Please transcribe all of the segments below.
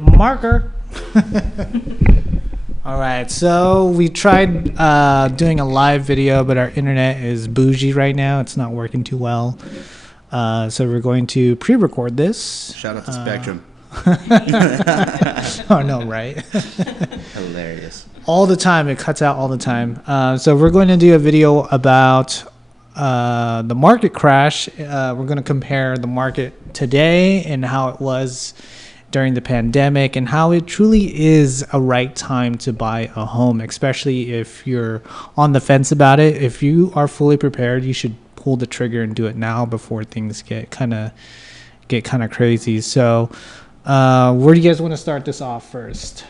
Marker. All right, so we tried doing a live video, but our internet is bougie right now. It's not working too well. So we're going to pre-record this. Shout out to Spectrum. Oh, no, right? Hilarious. All the time. It cuts out all the time. So we're going to do a video about the market crash. We're going to compare the market today and how it was during the pandemic and how it truly is a right time to buy a home, especially if you're on the fence about it. If you are fully prepared, you should pull the trigger and do it now before things get kind of crazy. So where do you guys want to start this off first?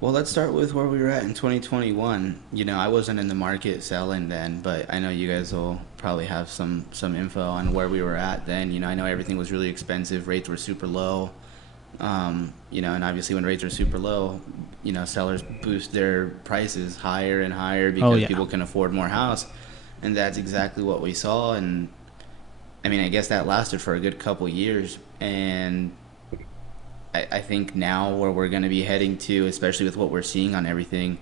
Well, let's start with where we were at in 2021. You know, I wasn't in the market selling then, but I know you guys will probably have some info on where we were at then. You know, I know everything was really expensive. Rates were super low. You know, and obviously when rates are super low, you know, sellers boost their prices higher and higher because people can afford more house. And that's exactly what we saw. And I mean, I guess that lasted for a good couple years. And I think now where we're going to be heading to, especially with what we're seeing on everything,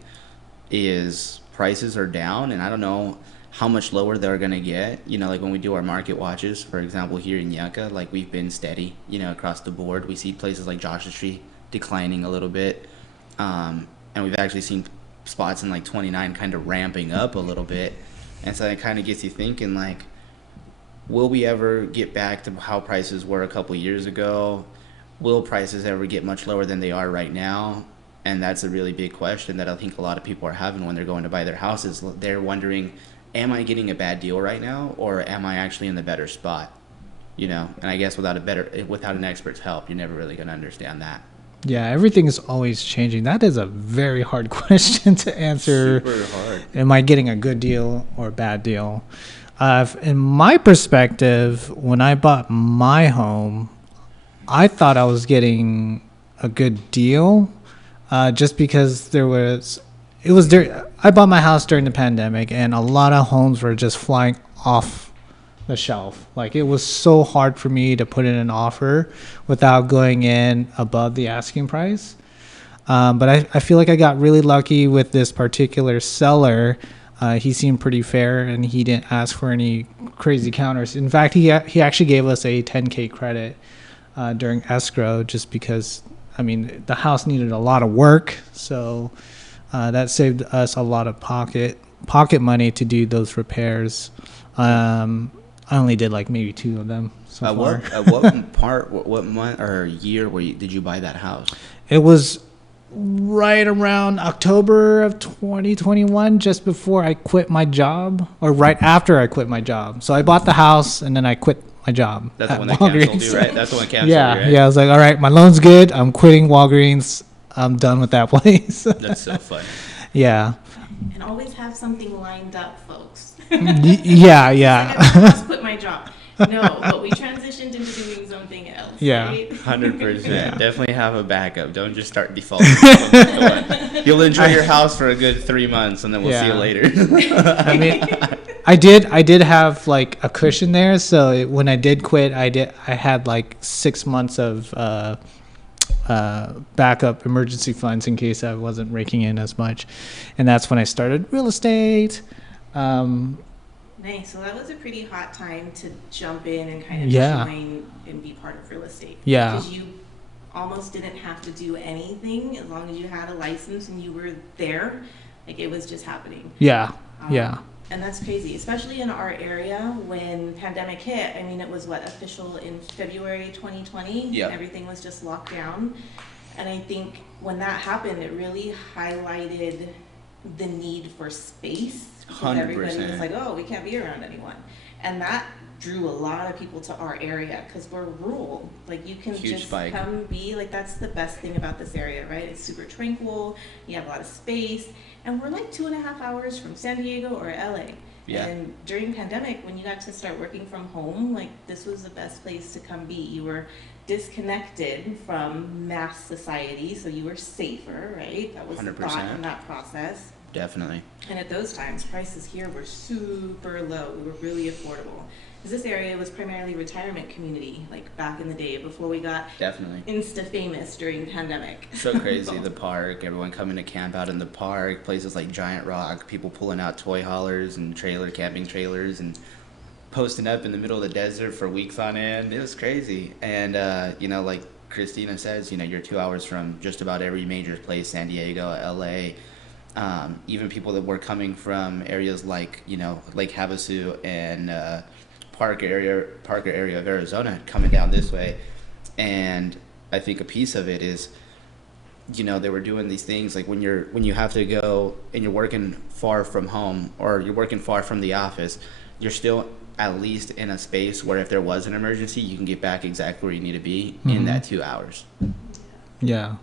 is prices are down. And I don't know how much lower they're going to get. You know, like when we do our market watches, for example, here in Yucca, like we've been steady, you know, across the board. We see places like Joshua Tree declining a little bit. And we've actually seen spots in like 29 kind of ramping up a little bit. And so it kind of gets you thinking, like, will we ever get back to how prices were a couple years ago? Will prices ever get much lower than they are right now? And that's a really big question that I think a lot of people are having when they're going to buy their houses. They're wondering, am I getting a bad deal right now, or am I actually in the better spot? You know, and I guess without an expert's help, you're never really going to understand that. Yeah, everything is always changing. That is a very hard question to answer. Super hard. Am I getting a good deal or a bad deal? In my perspective, when I bought my home, I thought I was getting a good deal just because I bought my house during the pandemic, and a lot of homes were just flying off the shelf. Like, it was so hard for me to put in an offer without going in above the asking price. But I feel like I got really lucky with this particular seller. He seemed pretty fair, and he didn't ask for any crazy counters. In fact, he actually gave us a $10K credit during escrow, just because, I mean, the house needed a lot of work. So that saved us a lot of pocket money to do those repairs. I only did like maybe 2 of them so far. What month or year did you buy that house? It was right around October of 2021, just before I quit my job, or right after I quit my job. So I bought the house and then I quit my job. That's the one that canceled you, right? That's the one canceled you, right? Yeah. I was like, all right, my loan's good. I'm quitting Walgreens. I'm done with that place. That's so funny. Yeah. And always have something lined up, folks. Yeah. I just quit my job. No, but we transitioned into doing something else. Yeah. Right? 100%. Yeah. Definitely have a backup. Don't just start defaulting. You'll enjoy your house for a good 3 months, and then we'll see you later. I mean, I did have like a cushion there, so when I did quit, I had like 6 months of backup emergency funds in case I wasn't raking in as much, and that's when I started real estate. Nice. So that was a pretty hot time to jump in and kind of join and be part of real estate. Yeah. Because you almost didn't have to do anything as long as you had a license and you were there. Like, it was just happening. Yeah. Yeah. And that's crazy, especially in our area when pandemic hit. I mean, it was official in February 2020. Yeah. Everything was just locked down. And I think when that happened, it really highlighted the need for space. Because 100%. everybody was like, oh, we can't be around anyone. And that drew a lot of people to our area because we're rural. Like, you can just come be, like, that's the best thing about this area, right? It's super tranquil. You have a lot of space. And we're like 2.5 hours from San Diego or LA. Yeah. And during pandemic, when you got to start working from home, like, this was the best place to come be. You were disconnected from mass society, so you were safer, right? That was 100%. The thought in that process. Definitely. And at those times, prices here were super low. We were really affordable. This area was primarily retirement community, like back in the day before we got definitely insta famous during the pandemic. So crazy. The park, everyone coming to camp out in the park, places like Giant Rock, people pulling out toy haulers and camping trailers and posting up in the middle of the desert for weeks on end. It was crazy. And like Christina says, you're 2 hours from just about every major place, San Diego, LA. Even people that were coming from areas like Lake Havasu and Parker area of Arizona coming down this way. And I think a piece of it is, they were doing these things like when you have to go and you're working far from home or you're working far from the office, you're still at least in a space where if there was an emergency, you can get back exactly where you need to be in that 2 hours. Yeah.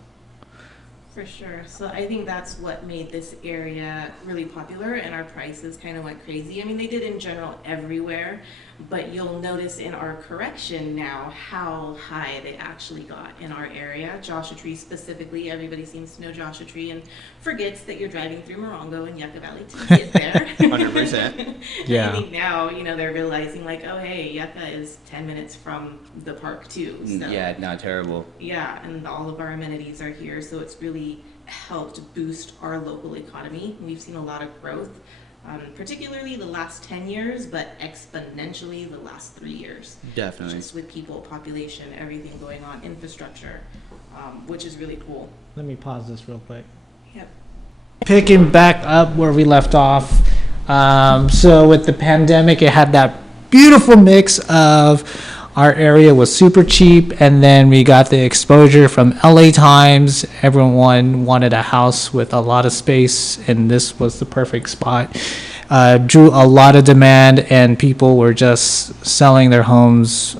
For sure. So I think that's what made this area really popular, and our prices kind of went crazy. I mean, they did in general everywhere, but you'll notice in our correction now how high they actually got in our area. Joshua Tree specifically, everybody seems to know Joshua Tree and forgets that you're driving through Morongo and Yucca Valley to get there. 100%. Yeah. I think now, they're realizing like, oh, hey, Yucca is 10 minutes from the park too. So, yeah, not terrible. yeah, and all of our amenities are here, so it's really helped boost our local economy. We've seen a lot of growth, particularly the last 10 years, but exponentially the last 3 years. Definitely. Just with people, population, everything going on, infrastructure, which is really cool. Let me pause this real quick. Yep. Picking back up where we left off. So with the pandemic, it had that beautiful mix of our area was super cheap, and then we got the exposure from LA Times. Everyone wanted a house with a lot of space, and this was the perfect spot. Drew a lot of demand, and people were just selling their homes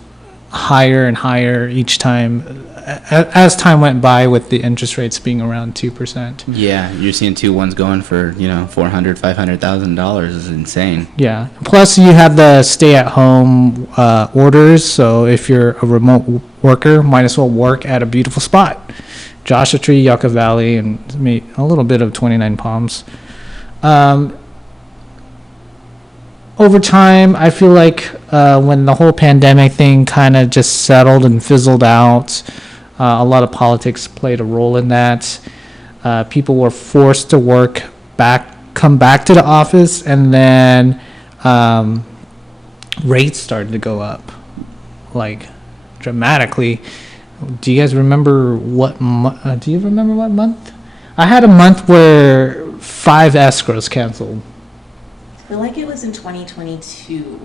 higher and higher each time as time went by, with the interest rates being around 2%. Yeah, you're seeing 2 1s going for $400,000-$500,000 is insane. Yeah. Plus, you have the stay-at-home orders. So if you're a remote worker, might as well work at a beautiful spot. Joshua Tree, Yucca Valley, and a little bit of 29 Palms. Over time, I feel like when the whole pandemic thing kind of just settled and fizzled out, a lot of politics played a role in that. People were forced to come back to the office, and then rates started to go up, like dramatically. Do you guys remember what month? I had a month where 5 escrows canceled. I feel like it was in 2022.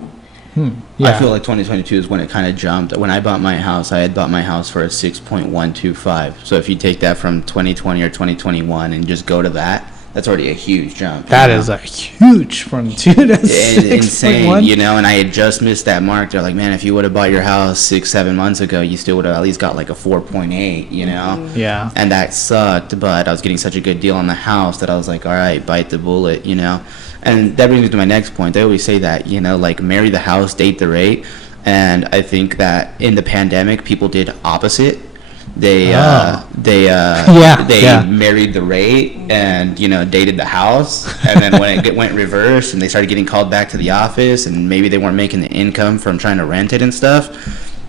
Yeah. I feel like 2022 is when it kind of jumped. When I bought my house, I had bought my house for a 6.125. So if you take that from 2020 or 2021 and just go to that, that's already a huge jump. That is a huge from 2 to 6.1. Insane, and I had just missed that mark. They're like, man, if you would have bought your house 6-7 months ago, you still would have at least got like a 4.8, Yeah. And that sucked, but I was getting such a good deal on the house that I was like, all right, bite the bullet, And that brings me to my next point. They always say that, like marry the house, date the rate. And I think that in the pandemic, people did opposite. They married the rate and, dated the house. And then when it went reverse and they started getting called back to the office and maybe they weren't making the income from trying to rent it and stuff,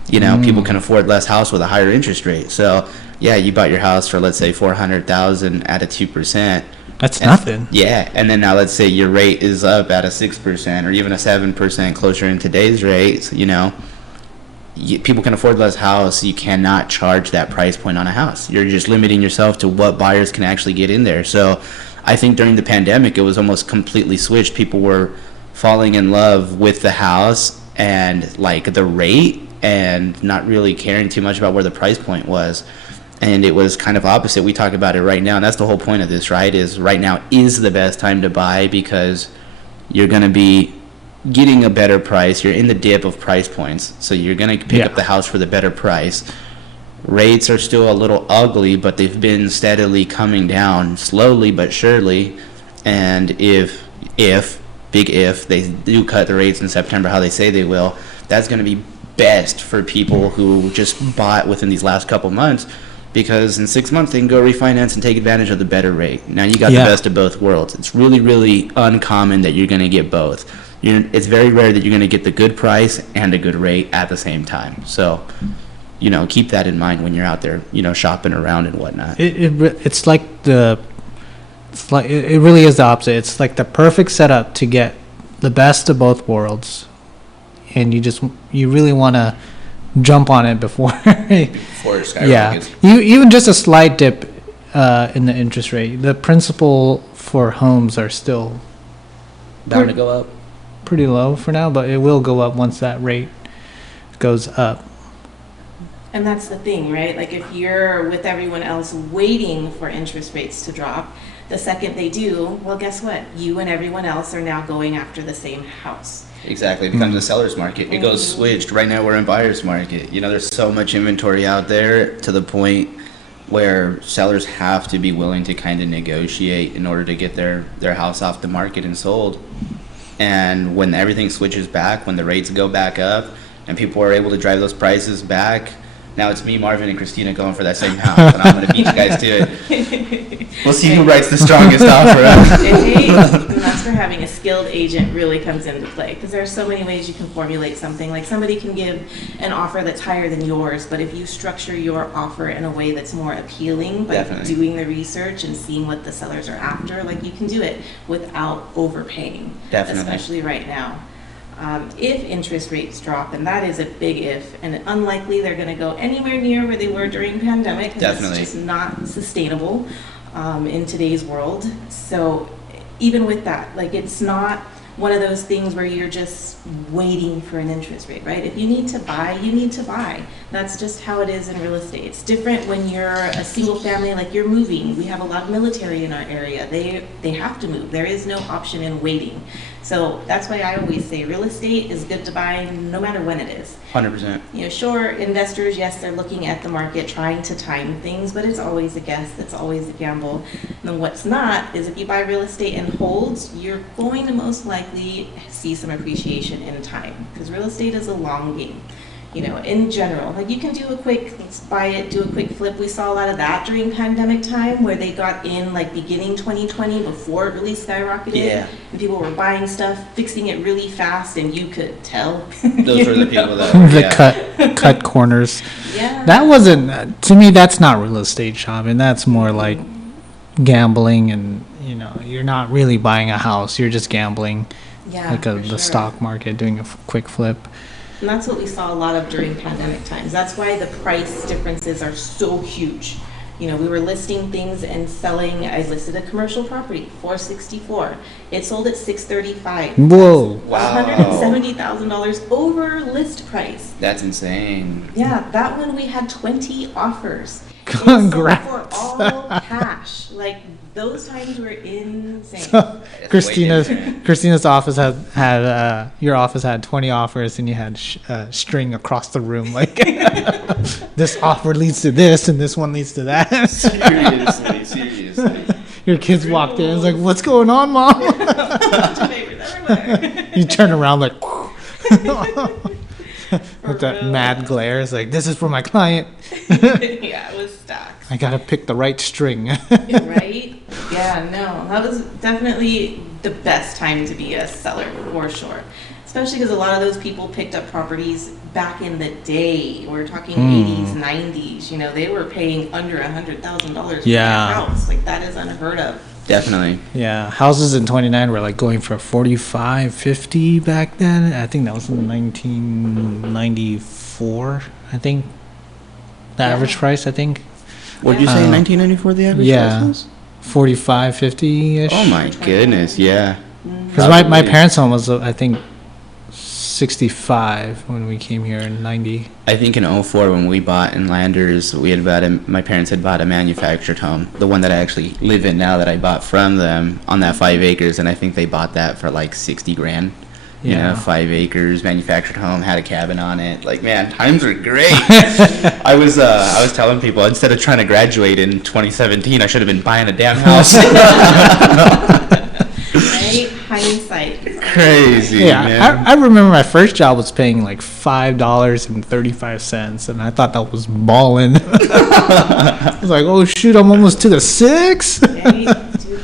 people can afford less house with a higher interest rate. So, yeah, you bought your house for, let's say, $400,000 at a 2%. That's nothing. Yeah, and then now let's say your rate is up at a 6% or even a 7% closer in today's rates. People can afford less house. You cannot charge that price point on a house. You're just limiting yourself to what buyers can actually get in there. So I think during the pandemic, it was almost completely switched. People were falling in love with the house and like the rate and not really caring too much about where the price point was. And it was kind of opposite. We talk about it right now, and that's the whole point of this, right? Is right now is the best time to buy because you're going to be getting a better price. You're in the dip of price points, so you're going to pick up the house for the better price. Rates are still a little ugly, but they've been steadily coming down, slowly but surely. And if they do cut the rates in September, how they say they will, that's going to be best for people who just bought within these last couple months. Because in 6 months, they can go refinance and take advantage of the better rate. Now, you got the best of both worlds. It's really, really uncommon that you're going to get both. it's very rare that you're going to get the good price and a good rate at the same time. So, keep that in mind when you're out there, shopping around and whatnot. It really is the opposite. It's like the perfect setup to get the best of both worlds, and you really want to jump on it before it skyrockets. Even just a slight dip in the interest rate. The principal for homes are still bound to go up. Pretty low for now, but it will go up once that rate goes up. And that's the thing, right? Like if you're with everyone else waiting for interest rates to drop, the second they do, well, guess what? You and everyone else are now going after the same house. Exactly. It becomes a seller's market. It goes switched. Right now we're in buyer's market. There's so much inventory out there to the point where sellers have to be willing to kind of negotiate in order to get their house off the market and sold. And when everything switches back, when the rates go back up and people are able to drive those prices back, now it's me, Marvin, and Christina going for that same house, and I'm going to beat you guys to it. We'll see who writes the strongest offer. And that's where having a skilled agent really comes into play, because there are so many ways you can formulate something. Like somebody can give an offer that's higher than yours, but if you structure your offer in a way that's more appealing by doing the research and seeing what the sellers are after, like you can do it without overpaying. Definitely. Especially right now. If interest rates drop, and that is a big if, and unlikely they're going to go anywhere near where they were during pandemic, because it's just not sustainable in today's world. So even with that, like it's not one of those things where you're just waiting for an interest rate, right? If you need to buy, you need to buy. That's just how it is in real estate. It's different when you're a single family, like you're moving. We have a lot of military in our area. They have to move. There is no option in waiting. So that's why I always say real estate is good to buy no matter when it is. 100%. Sure, investors, yes, they're looking at the market, trying to time things, but it's always a guess. It's always a gamble. And what's not is if you buy real estate and holds, you're going to most likely see some appreciation in time, because real estate is a long game. In general, like you can do let's buy it, do a quick flip. We saw a lot of that during pandemic time where they got in like beginning 2020 before it really skyrocketed. Yeah. And people were buying stuff, fixing it really fast, and you could tell. Those were the people that cut corners. Yeah. That wasn't, to me, that's not real estate shopping. That's more like gambling, and you're not really buying a house. You're just gambling. Yeah, like the stock market, doing a quick flip. And that's what we saw a lot of during pandemic times. That's why the price differences are so huge. We were listing things and selling. I listed a commercial property, $464. It sold at $635. Whoa! Wow! $170,000 over list price. That's insane. Yeah, that one we had 20 offers. Congrats! For all cash. Like those times were insane. So, Christina's office had your office had 20 offers, and you had string across the room, like this offer leads to this, and this one leads to that. Seriously. Your kids walked in, it's like, what's going on, Mom? You turn around like with that mad glare. It's like, this is for my client. Yeah, it was stacks. I gotta pick the right string. Right? Yeah, no, that was definitely the best time to be a seller, for sure. Especially because a lot of those people picked up properties back in the day. We're talking 80s, 90s. They were paying under $100,000 for their house. Like that is unheard of. Definitely. Yeah, houses in 29 were like going for 45, 50 back then. I think that was in 1994. I think the average price. I think. What did you say? 1994, the average price was? 45, 50-ish. Oh my goodness! Yeah. Because my parents' home was, I think, 65 when we came here in 90. I think in 04 when we bought in Landers, my parents had bought a manufactured home, the one that I actually live in now that I bought from them on that 5 acres, and I think they bought that for like $60,000. Yeah. 5 acres, manufactured home, had a cabin on it. Like, man, times were great. I was telling people, instead of trying to graduate in 2017, I should have been buying a damn house. Right? Hindsight. Crazy, man. I remember my first job was paying like $5.35, and I thought that was balling. I was like, oh shoot, I'm almost to the 6. Right? Dude,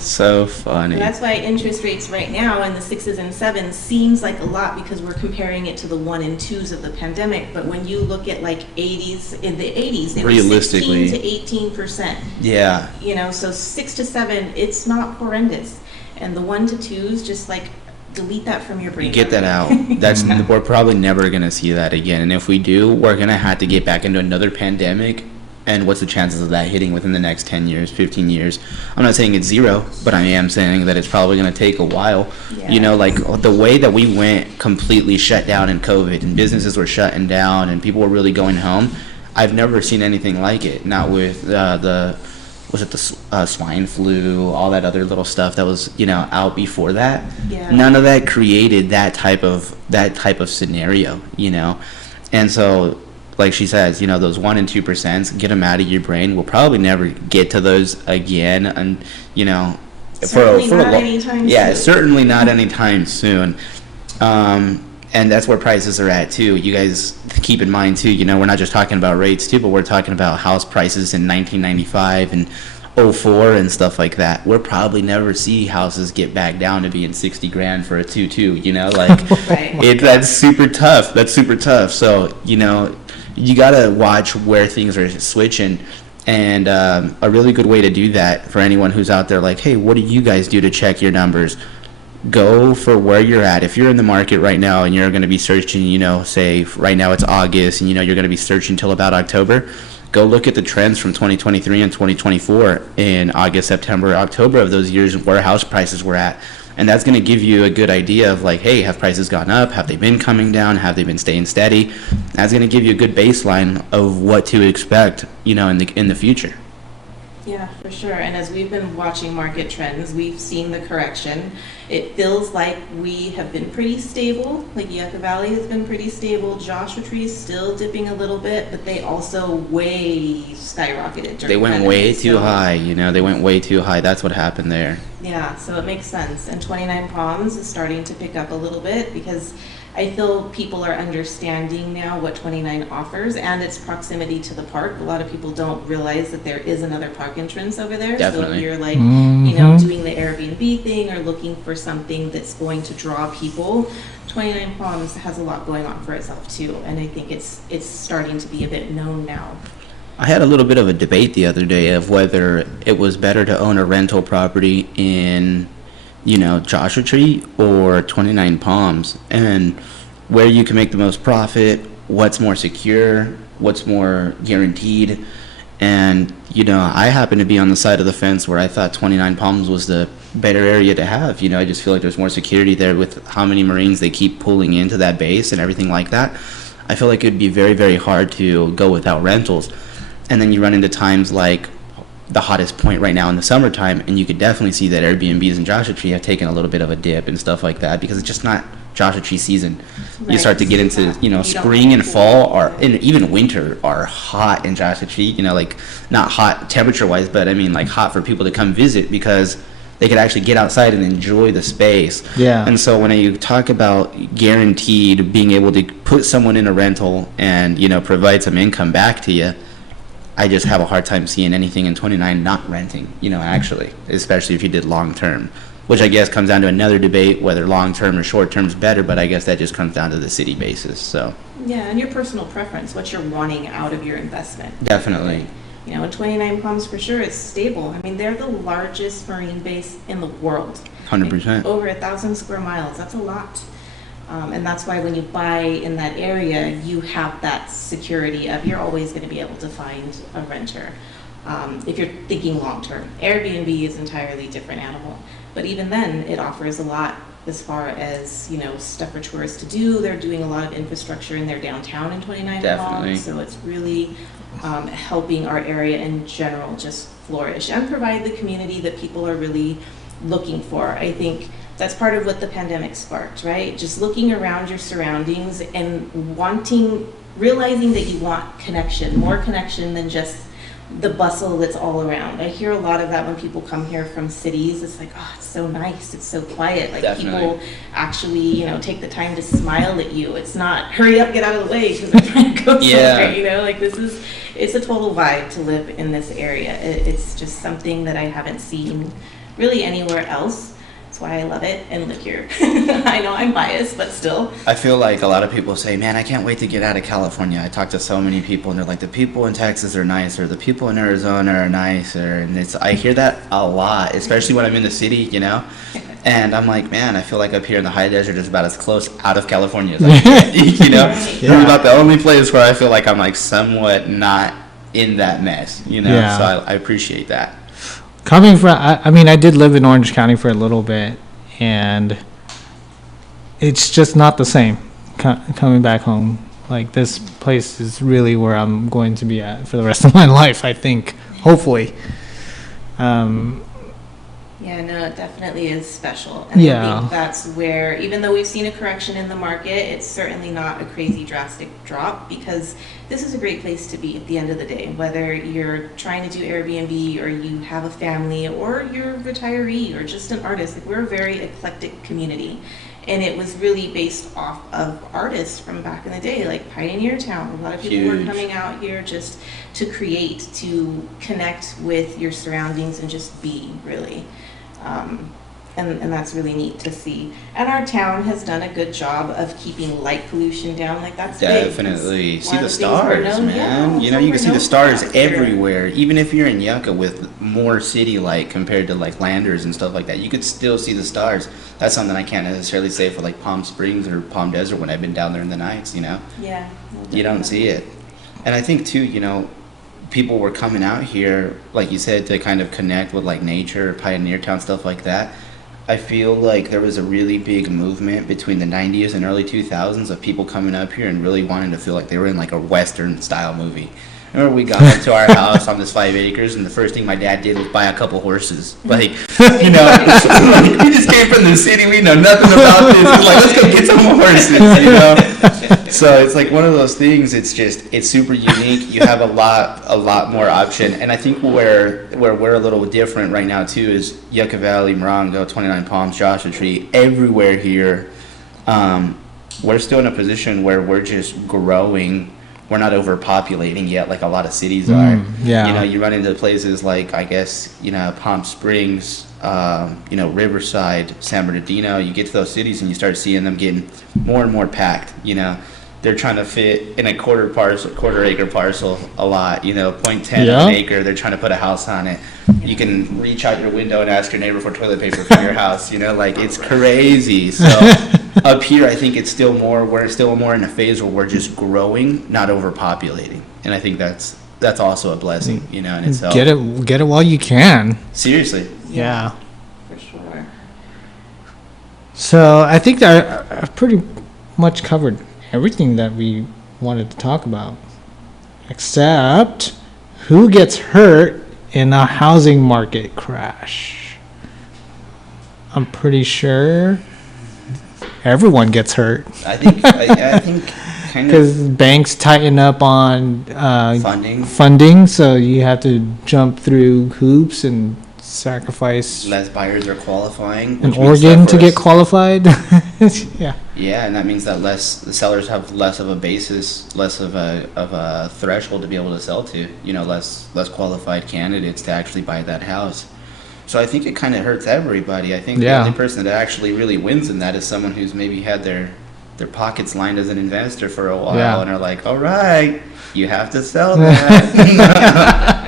So funny. And that's why interest rates right now in the 6s and 7s seems like a lot because we're comparing it to the 1 and 2s of the pandemic. But when you look at like 80s, in the 80s, they were 16 to 18%. Yeah. You know, so 6 to 7, it's not horrendous. And the 1 to 2s, just like delete that from your brain. You get that out. That's we're probably never gonna see that again. And if we do, we're gonna have to get back into another pandemic. And what's the chances of that hitting within the next 10 years, 15 years? I'm not saying it's zero, but I am saying that it's probably going to take a while. Yeah. You know, like the way that we went completely shut down in COVID and businesses were shutting down and people were really going home, I've never seen anything like it. Not with the swine flu, all that other little stuff that was, you know, out before that. Yeah. None of that created that type of scenario, you know. And so, like she says, you know, those 1 and 2%, get them out of your brain. We'll probably never get to those again, and you know, certainly certainly not anytime soon. And that's where prices are at too. You guys keep in mind too. You know, we're not just talking about rates too, but we're talking about house prices in 1995 and 04 and stuff like that. We'll probably never see houses get back down to being 60 grand for a 2-2. You know, like that's super tough. That's super tough. So you know, you got to watch where things are switching, and a really good way to do that for anyone who's out there like, hey, what do you guys do to check your numbers? Go for where you're at. If you're in the market right now and you're going to be searching, you know, say right now it's August and you know you're going to be searching till about October, go look at the trends from 2023 and 2024 in August, September, October of those years where house prices were at. And that's going to give you a good idea of like, hey, have prices gone up? Have they been coming down? Have they been staying steady? That's going to give you a good baseline of what to expect, you know, in the future. Yeah, for sure. And as we've been watching market trends, we've seen the correction. It feels like we have been pretty stable. Like Yucca Valley has been pretty stable. Joshua Tree is still dipping a little bit, but they also way skyrocketed. They went way too high, you know, they went way too high. That's what happened there. Yeah, so it makes sense. And 29 Palms is starting to pick up a little bit because I feel people are understanding now what 29 offers and its proximity to the park. A lot of people don't realize that there is another park entrance over there. Definitely. So if you're like, you know, doing the Airbnb thing or looking for something that's going to draw people, 29 Palms has a lot going on for itself too. And I think it's starting to be a bit known now. I had a little bit of a debate the other day of whether it was better to own a rental property in, you know, Joshua Tree or 29 Palms, and where you can make the most profit, what's more secure, what's more guaranteed. And, you know, I happen to be on the side of the fence where I thought 29 Palms was the better area to have. You know, I just feel like there's more security there with how many Marines they keep pulling into that base and everything like that. I feel like it'd be very, very hard to go without rentals. And then you run into times like the hottest point right now in the summertime, and you could definitely see that Airbnbs in Joshua Tree have taken a little bit of a dip and stuff like that because it's just not Joshua Tree season. Right. You start to get into, you know, spring and fall and even winter are hot in Joshua Tree, you know, like not hot temperature wise, but I mean like hot for people to come visit because they could actually get outside and enjoy the space. Yeah. And so when you talk about guaranteed being able to put someone in a rental and, you know, provide some income back to you, I just have a hard time seeing anything in 29 not renting, you know, actually, especially if you did long term, which I guess comes down to another debate whether long term or short term is better, but I guess that just comes down to the city basis. So yeah, and your personal preference, what you're wanting out of your investment. Definitely. You know, in 29 Palms for sure, it's stable. I mean, they're the largest marine base in the world. 100%. Over 1,000 square miles. That's a lot. And that's why when you buy in that area, you have that security of you're always going to be able to find a renter. If you're thinking long term, Airbnb is an entirely different animal. But even then, it offers a lot as far as, you know, stuff for tourists to do. They're doing a lot of infrastructure in their downtown in 29 Palms. So it's really helping our area in general just flourish and provide the community that people are really looking for. I think that's part of what the pandemic sparked, right? Just looking around your surroundings and realizing that you want connection, more connection than just the bustle that's all around. I hear a lot of that when people come here from cities. It's like, oh, it's so nice, it's so quiet. Like Definitely. People actually, you know, take the time to smile at you. It's not, hurry up, get out of the way because I'm trying to go somewhere, you know? Like it's a total vibe to live in this area. It's just something that I haven't seen really anywhere else. That's why I love it and live here. I know I'm biased, but still. I feel like a lot of people say, man, I can't wait to get out of California. I talk to so many people, and they're like, the people in Texas are nicer, the people in Arizona are nicer, and I hear that a lot, especially when I'm in the city, you know? And I'm like, man, I feel like up here in the high desert is about as close out of California as I can, you know? Right. Yeah. It's about the only place where I feel like I'm like somewhat not in that mess, you know? Yeah. So I appreciate that. Coming from, I mean, I did live in Orange County for a little bit, and it's just not the same coming back home. Like, this place is really where I'm going to be at for the rest of my life, I think, hopefully. Yeah, no, it definitely is special. And I think that's where, even though we've seen a correction in the market, it's certainly not a crazy drastic drop, because this is a great place to be at the end of the day. Whether you're trying to do Airbnb, or you have a family, or you're a retiree, or just an artist, like, we're a very eclectic community. And it was really based off of artists from back in the day, like Pioneer Town. A lot of people were coming out here just to create, to connect with your surroundings and just be, really. And that's really neat to see. And our town has done a good job of keeping light pollution down. Like, that's definitely big. See the stars, man. You know, you can see the stars everywhere. Even if you're in Yucca with more city light compared to like Landers and stuff like that, you could still see the stars. That's something I can't necessarily say for like Palm Springs or Palm Desert when I've been down there in the nights, you know? Yeah. You don't see it. And I think too, you know, people were coming out here, like you said, to kind of connect with like nature, Pioneer Town, stuff like that. I feel like there was a really big movement between the 90s and early 2000s of people coming up here and really wanting to feel like they were in like a Western style movie. Remember, we got into our house on this 5 acres, and the first thing my dad did was buy a couple horses. Like, you know, like, we just came from the city, we know nothing about this. We're like, let's go get some horses, you know? So it's like one of those things. It's just, it's super unique. You have a lot more option. And I think where we're a little different right now too is Yucca Valley, Morongo, 29 Palms, Joshua Tree, everywhere here. We're still in a position where we're just growing. We're not overpopulating yet like a lot of cities are. Yeah. You know, you run into places like, I guess, you know, Palm Springs, you know, Riverside, San Bernardino. You get to those cities and you start seeing them getting more and more packed, you know. They're trying to fit in a quarter acre parcel a lot, you know, 0.10 of an acre. They're trying to put a house on it. You can reach out your window and ask your neighbor for toilet paper for your house, you know, like, it's crazy. So up here, I think it's still more, we're still more in a phase where we're just growing, not overpopulating. And I think that's also a blessing, you know, in itself. Get it while you can. Seriously. Yeah. For sure. So I think that I've pretty much covered everything that we wanted to talk about, except who gets hurt in a housing market crash. I'm pretty sure everyone gets hurt. I think kind of because banks tighten up on funding, so you have to jump through hoops and sacrifice less buyers are qualifying, an organ to get qualified. Yeah, and that means that the sellers have less of a basis, less of a threshold to be able to sell to, you know, less qualified candidates to actually buy that house. So I think it kind of hurts everybody. I think the only person that actually really wins in that is someone who's maybe had their pockets lined as an investor for a while and are like, all right, you have to sell that.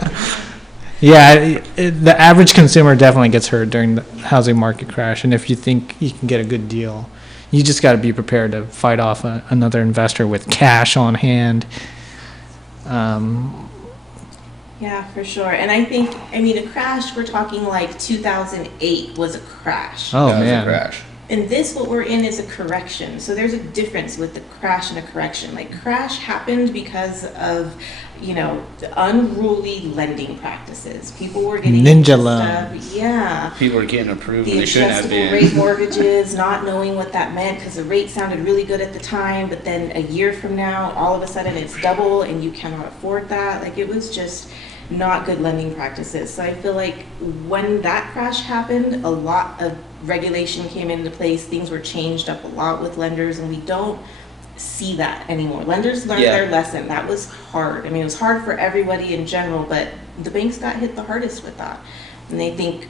The average consumer definitely gets hurt during the housing market crash, and if you think you can get a good deal, you just got to be prepared to fight off another investor with cash on hand. Yeah, for sure. And I think, I mean, a crash, we're talking like 2008 was a crash. Oh, that man. was a crash. And this, what we're in, is a correction. So there's a difference with the crash and a correction. Like, crash happened because of, you know, the unruly lending practices. People were getting ninja loans. Yeah. People were getting approved when The they shouldn't have adjustable been. rate mortgages, not knowing what that meant because the rate sounded really good at the time, but then a year from now, all of a sudden it's double and you cannot afford that. Like, it was just not good lending practices. So I feel like when that crash happened, a lot of regulation came into place. Things were changed up a lot with lenders, and we don't see that anymore. Lenders learned their lesson. That was hard. I mean, it was hard for everybody in general, but the banks got hit the hardest with that. And they think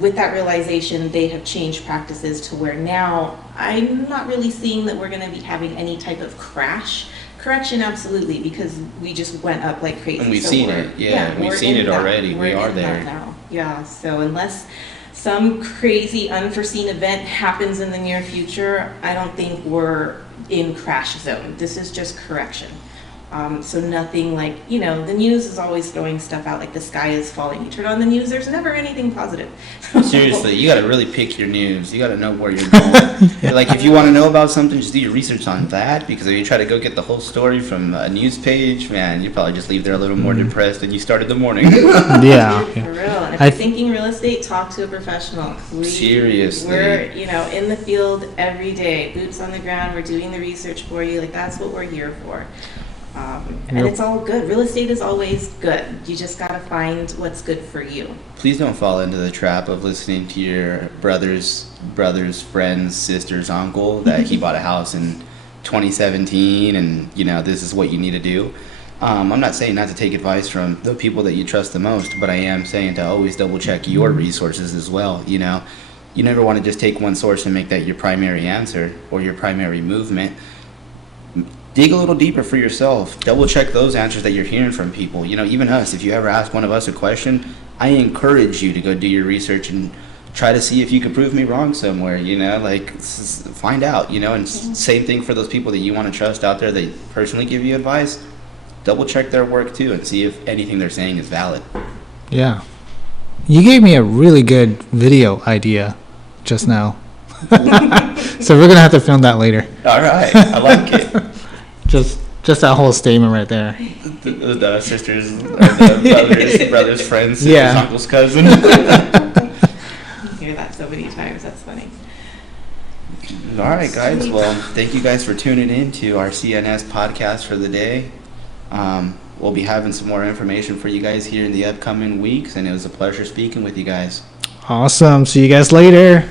with that realization, they have changed practices to where now I'm not really seeing that we're going to be having any type of crash. Correction, absolutely, because we just went up like crazy. And we've seen it. Yeah, we've seen it already. We are there now. Yeah, so unless some crazy unforeseen event happens in the near future, I don't think we're in crash zone. This is just correction. So nothing like, you know, the news is always throwing stuff out like the sky is falling. You turn on the news, there's never anything positive. Seriously, you got to really pick your news. You got to know where you're going. Like, if you want to know about something, just do your research on that, because if you try to go get the whole story from a news page, man, you probably just leave there a little more depressed than you started the morning. Yeah. For real. And if you're thinking real estate, talk to a professional. Seriously. We're, you know, in the field every day, boots on the ground. We're doing the research for you. Like, that's what we're here for. And it's all good. Real estate is always good. You just got to find what's good for you. Please don't fall into the trap of listening to your brother's friends, sister's uncle that he bought a house in 2017 and, you know, this is what you need to do. I'm not saying not to take advice from the people that you trust the most, but I am saying to always double check your resources as well. You know, you never want to just take one source and make that your primary answer or your primary movement. Dig a little deeper for yourself. Double check those answers that you're hearing from people. You know, even us, if you ever ask one of us a question, I encourage you to go do your research and try to see if you can prove me wrong somewhere, you know, like find out, you know, and same thing for those people that you want to trust out there that personally give you advice. Double check their work too and see if anything they're saying is valid. Yeah. You gave me a really good video idea just now. So we're going to have to film that later. All right. I like it. Just that whole statement right there. The sisters, or the brother's friends, sister's uncle's cousin. You hear that so many times. That's funny. All right, guys. Well, thank you guys for tuning in to our CNS podcast for the day. We'll be having some more information for you guys here in the upcoming weeks, and it was a pleasure speaking with you guys. Awesome. See you guys later.